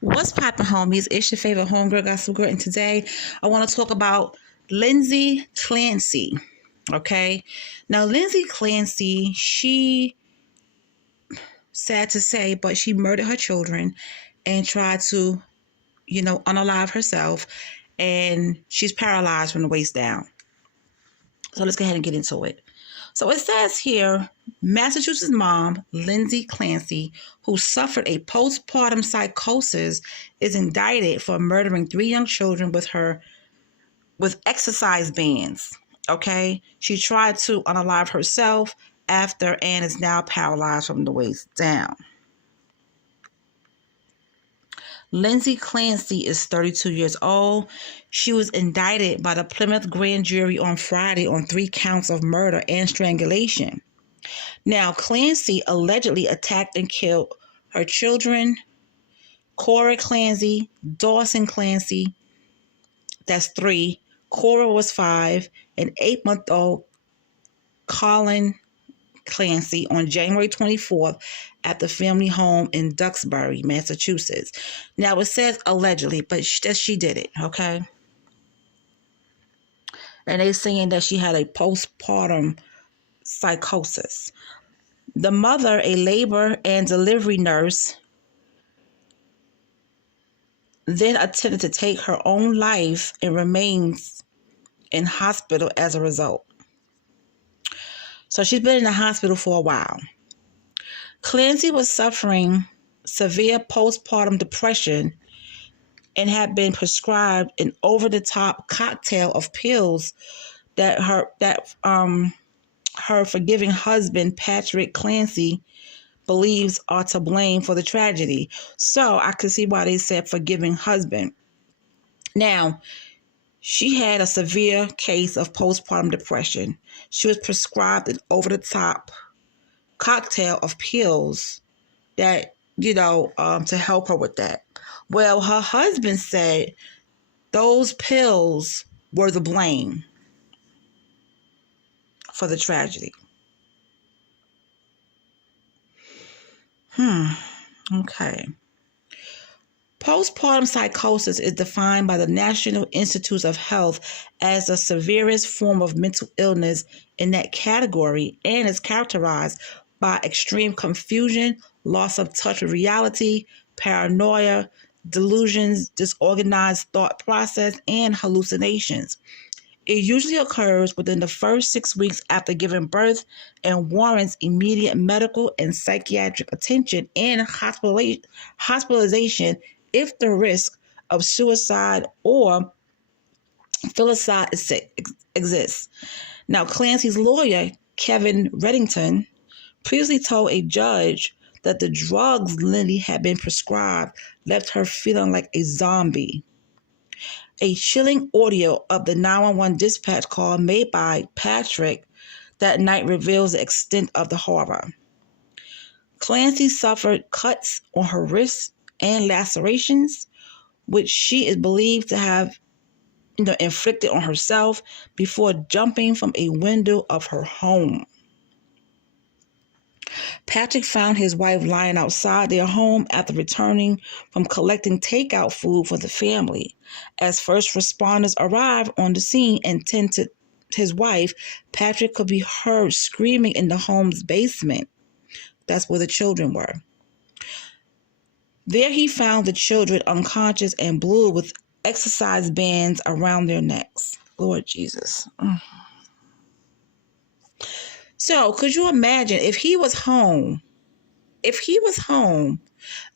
What's poppin', homies? It's your favorite homegirl, Gospel Girl, and today I want to talk about Lindsay Clancy. Okay, now Lindsay Clancy, she sad to say, but she murdered her children and tried to, unalive herself, and she's paralyzed from the waist down. So let's go ahead and get into it. So it says here, Massachusetts mom, Lindsay Clancy, who suffered a postpartum psychosis, is indicted for murdering 3 young children with exercise bands. Okay? She tried to unalive herself after and is now paralyzed from the waist down. Lindsay Clancy is 32 years old. She was indicted by the Plymouth grand jury on Friday on 3 counts of murder and strangulation. Now, Clancy allegedly attacked and killed her children, Cora Clancy, Dawson Clancy, that's 3, Cora was 5, and 8-month-old Colin Clancy on January 24th at the family home in Duxbury, Massachusetts. Now, it says allegedly, but she did it, okay? And they're saying that she had a postpartum psychosis. The mother, a labor and delivery nurse, then attempted to take her own life and remains in hospital as a result. So she's been in the hospital for a while. Clancy was suffering severe postpartum depression and had been prescribed an over-the-top cocktail of pills that her forgiving husband, Patrick Clancy, believes are to blame for the tragedy. So I could see why they said forgiving husband. Now, she had a severe case of postpartum depression. She was prescribed an over-the-top cocktail of pills that, to help her with that. Well, her husband said those pills were the blame for the tragedy. Okay. Postpartum psychosis is defined by the National Institutes of Health as the severest form of mental illness in that category and is characterized by extreme confusion, loss of touch with reality, paranoia, delusions, disorganized thought process, and hallucinations. It usually occurs within the first 6 weeks after giving birth and warrants immediate medical and psychiatric attention and hospitalization if the risk of suicide or filicide exists. Now, Clancy's lawyer, Kevin Reddington, previously told a judge that the drugs Lindsay had been prescribed left her feeling like a zombie. A chilling audio of the 911 dispatch call made by Patrick that night reveals the extent of the horror. Clancy suffered cuts on her wrists and lacerations, which she is believed to have inflicted on herself before jumping from a window of her home. Patrick found his wife lying outside their home after returning from collecting takeout food for the family. As first responders arrived on the scene and tended to his wife, Patrick could be heard screaming in the home's basement. That's where the children were. There he found the children unconscious and blue with exercise bands around their necks. Lord Jesus. So, could you imagine if he was home? If he was home,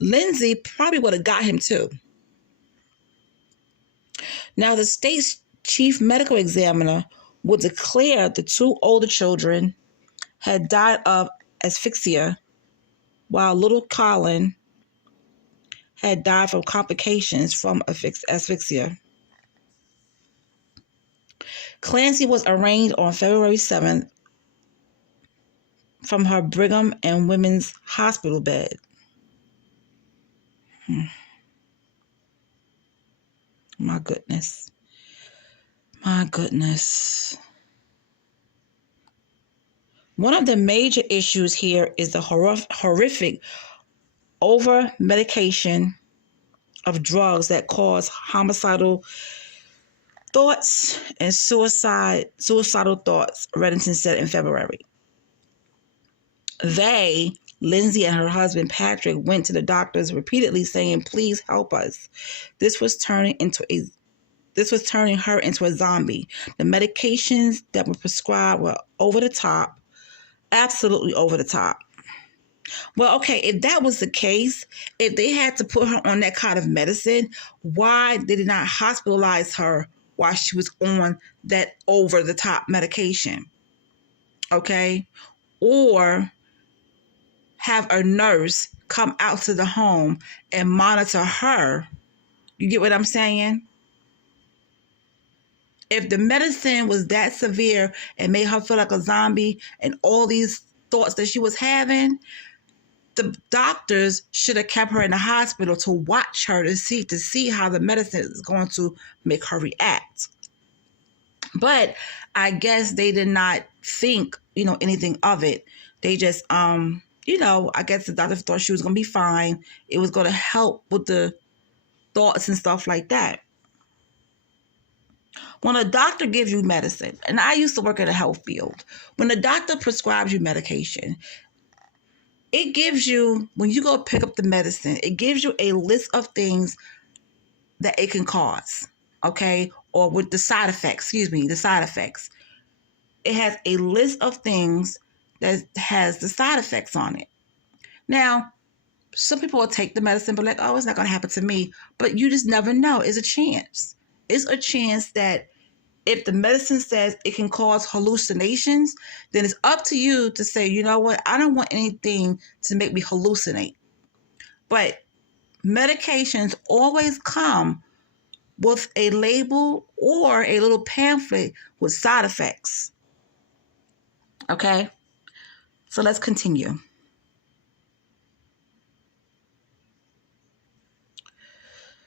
Lindsay probably would have got him too. Now, the state's chief medical examiner would declare the 2 older children had died of asphyxia, while little Colin had died from complications from asphyxia. Clancy was arraigned on February 7th from her Brigham and Women's Hospital bed. My goodness. My goodness. One of the major issues here is the horrific over-medication of drugs that cause homicidal thoughts and suicidal thoughts, Reddington said in February. Lindsay and her husband Patrick, went to the doctors repeatedly saying, please help us. This was turning her into a zombie. The medications that were prescribed were over the top, absolutely over the top. Well, okay, if that was the case, if they had to put her on that kind of medicine, why did they not hospitalize her while she was on that over-the-top medication? Okay? Or have a nurse come out to the home and monitor her. You get what I'm saying? If the medicine was that severe and made her feel like a zombie and all these thoughts that she was having, the doctors should have kept her in the hospital to watch her to see how the medicine is going to make her react. But I guess they did not think, anything of it. They just, I guess the doctor thought she was going to be fine. It was going to help with the thoughts and stuff like that. When a doctor gives you medicine, and I used to work in the health field, when a doctor prescribes you medication, it gives you, when you go pick up the medicine, it gives you a list of things that it can cause, okay? Or with the side effects. It has a list of things that has the side effects on it. Now, some people will take the medicine, but oh, it's not going to happen to me. But you just never know. It's a chance. It's a chance that if the medicine says it can cause hallucinations, then it's up to you to say, you know what, I don't want anything to make me hallucinate. But medications always come with a label or a little pamphlet with side effects. Okay? So let's continue.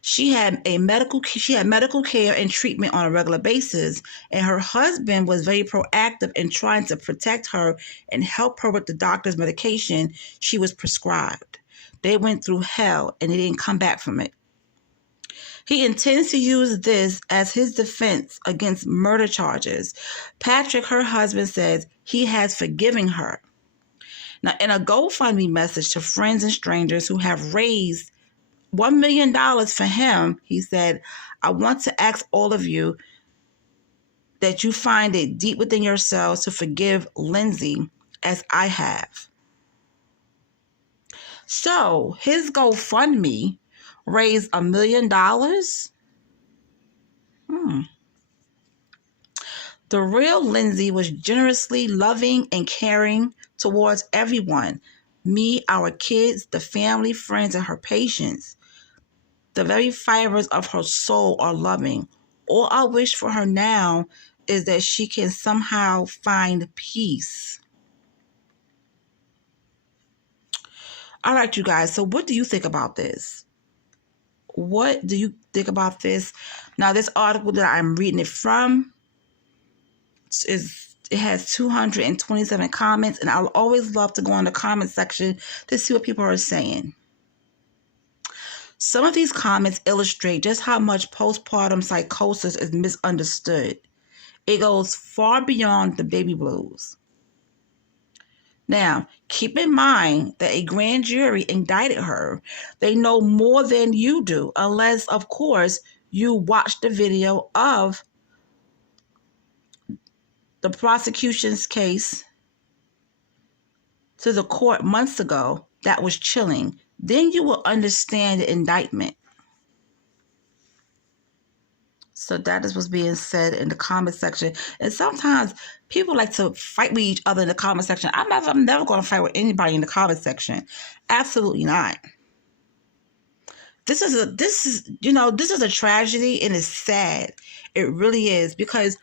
She had medical care and treatment on a regular basis, and her husband was very proactive in trying to protect her and help her with the doctor's medication she was prescribed. They went through hell, and they didn't come back from it. He intends to use this as his defense against murder charges. Patrick, her husband, says he has forgiven her. Now, in a GoFundMe message to friends and strangers who have raised $1 million for him, he said, I want to ask all of you that you find it deep within yourselves to forgive Lindsay as I have. So his GoFundMe raised $1 million. The real Lindsay was generously loving and caring towards everyone. Me, our kids, the family, friends, and her patients. The very fibers of her soul are loving. All I wish for her now is that she can somehow find peace. All right, you guys. So what do you think about this? What do you think about this? Now, this article that I'm reading it from it has 227 comments, and I'll always love to go in the comment section to see what people are saying. Some of these comments illustrate just how much postpartum psychosis is misunderstood. It goes far beyond the baby blues. Now, keep in mind that a grand jury indicted her. They know more than you do, unless, of course, you watch the video of the prosecution's case to the court months ago. That was chilling. Then you will understand the indictment. So that is what's being said in the comment section. And sometimes people like to fight with each other in the comment section. I'm never going to fight with anybody in the comment section. Absolutely not. This is a tragedy, and it's sad. It really is, because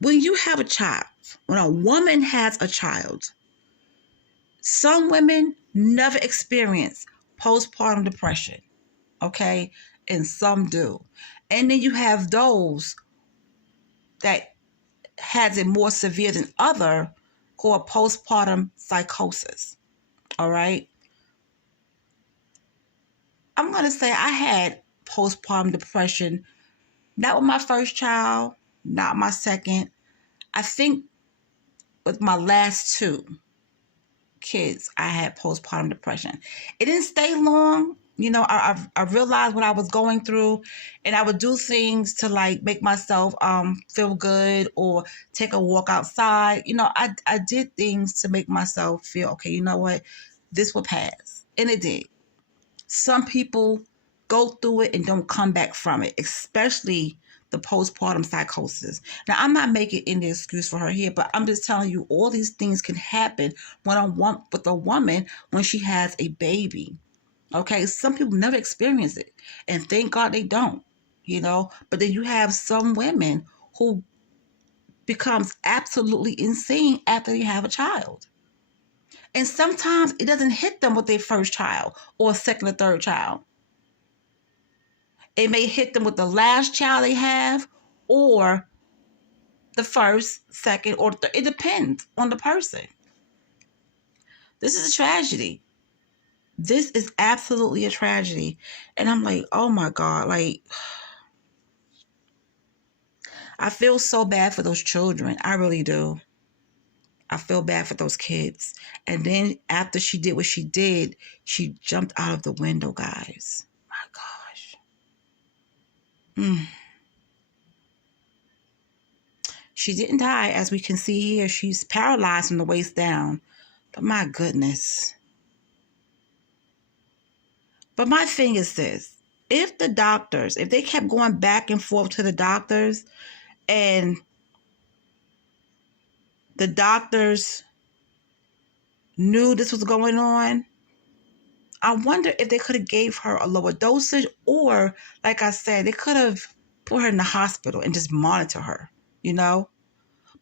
when you have a child, when a woman has a child, some women never experience postpartum depression, okay? And some do. And then you have those that has it more severe than other, called postpartum psychosis, all right? I'm going to say I had postpartum depression, not with my first child, not my second. I think with my last two kids, I had postpartum depression. It didn't stay long. You know, I realized what I was going through, and I would do things to like make myself feel good or take a walk outside. You know, I did things to make myself feel okay. You know what, this will pass, and it did. Some people go through it and don't come back from it, especially the postpartum psychosis. Now, I'm not making any excuse for her here, but I'm just telling you all these things can happen with a woman when she has a baby. Okay, some people never experience it, and thank God they don't, you know. But then you have some women who becomes absolutely insane after they have a child. And sometimes it doesn't hit them with their first child or second or third child. It may hit them with the last child they have or the first, second, or third. It depends on the person. This is a tragedy. This is absolutely a tragedy. And I'm like, oh my God, like, I feel so bad for those children. I really do. I feel bad for those kids. And then after she did what she did, she jumped out of the window, guys. My gosh. She didn't die, as we can see here. She's paralyzed from the waist down. But my goodness. But my thing is this. If they kept going back and forth to the doctors, and the doctors knew this was going on, I wonder if they could have gave her a lower dosage, or, like I said, they could have put her in the hospital and just monitor her, you know?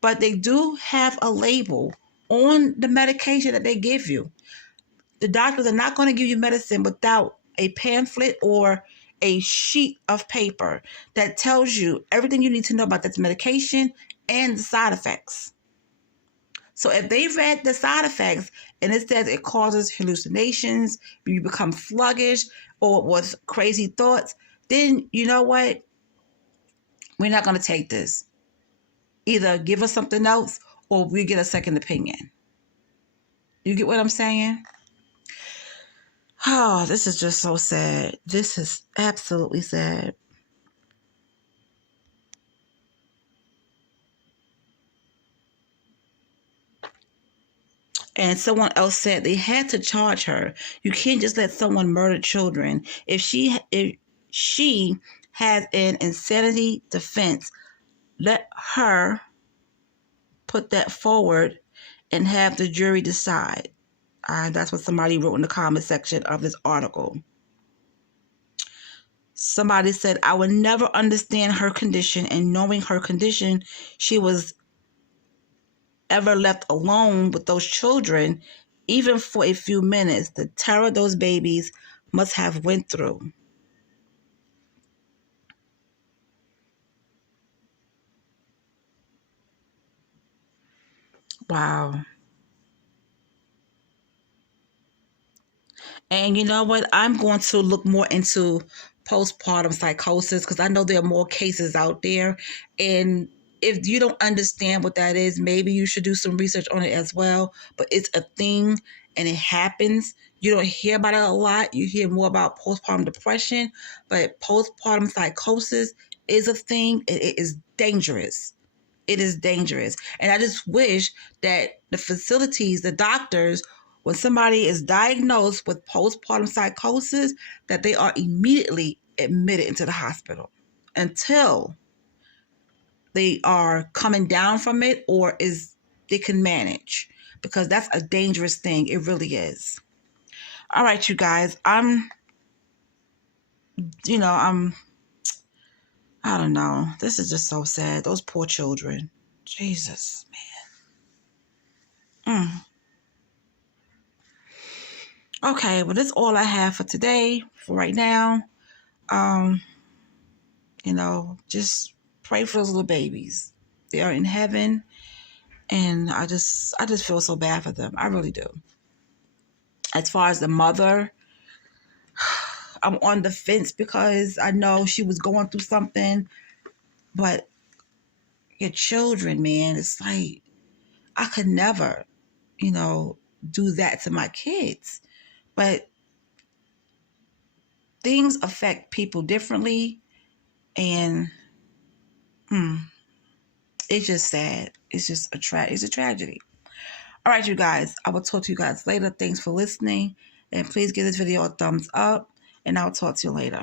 But they do have a label on the medication that they give you. The doctors are not going to give you medicine without a pamphlet or a sheet of paper that tells you everything you need to know about this medication and the side effects. So if they read the side effects and it says it causes hallucinations, you become sluggish or with crazy thoughts, then you know what? We're not going to take this. Either give us something else or we get a second opinion. You get what I'm saying? Oh, this is just so sad. This is absolutely sad. And someone else said they had to charge her. You can't just let someone murder children. If she has an insanity defense, let her put that forward and have the jury decide. That's what somebody wrote in the comment section of this article. Somebody said, I would never understand her condition, and knowing her condition, she was ever left alone with those children, even for a few minutes. The terror those babies must have went through. Wow. And you know what? I'm going to look more into postpartum psychosis because I know there are more cases out there. And if you don't understand what that is, maybe you should do some research on it as well. But it's a thing and it happens. You don't hear about it a lot. You hear more about postpartum depression, but postpartum psychosis is a thing. It is dangerous. It is dangerous. And I just wish that the facilities, the doctors, when somebody is diagnosed with postpartum psychosis, that they are immediately admitted into the hospital until they are coming down from it or they can manage, because that's a dangerous thing. It really is. All right, you guys, I don't know. This is just so sad. Those poor children. Jesus, man. Okay, well, that's all I have for today, for right now. Just pray for those little babies. They are in heaven, and I just feel so bad for them. I really do. As far as the mother, I'm on the fence because I know she was going through something. But your children, man, it's like I could never, do that to my kids. But things affect people differently, and it's just sad. It's just it's a tragedy. All right, you guys. I will talk to you guys later. Thanks for listening, and please give this video a thumbs up, and I'll talk to you later.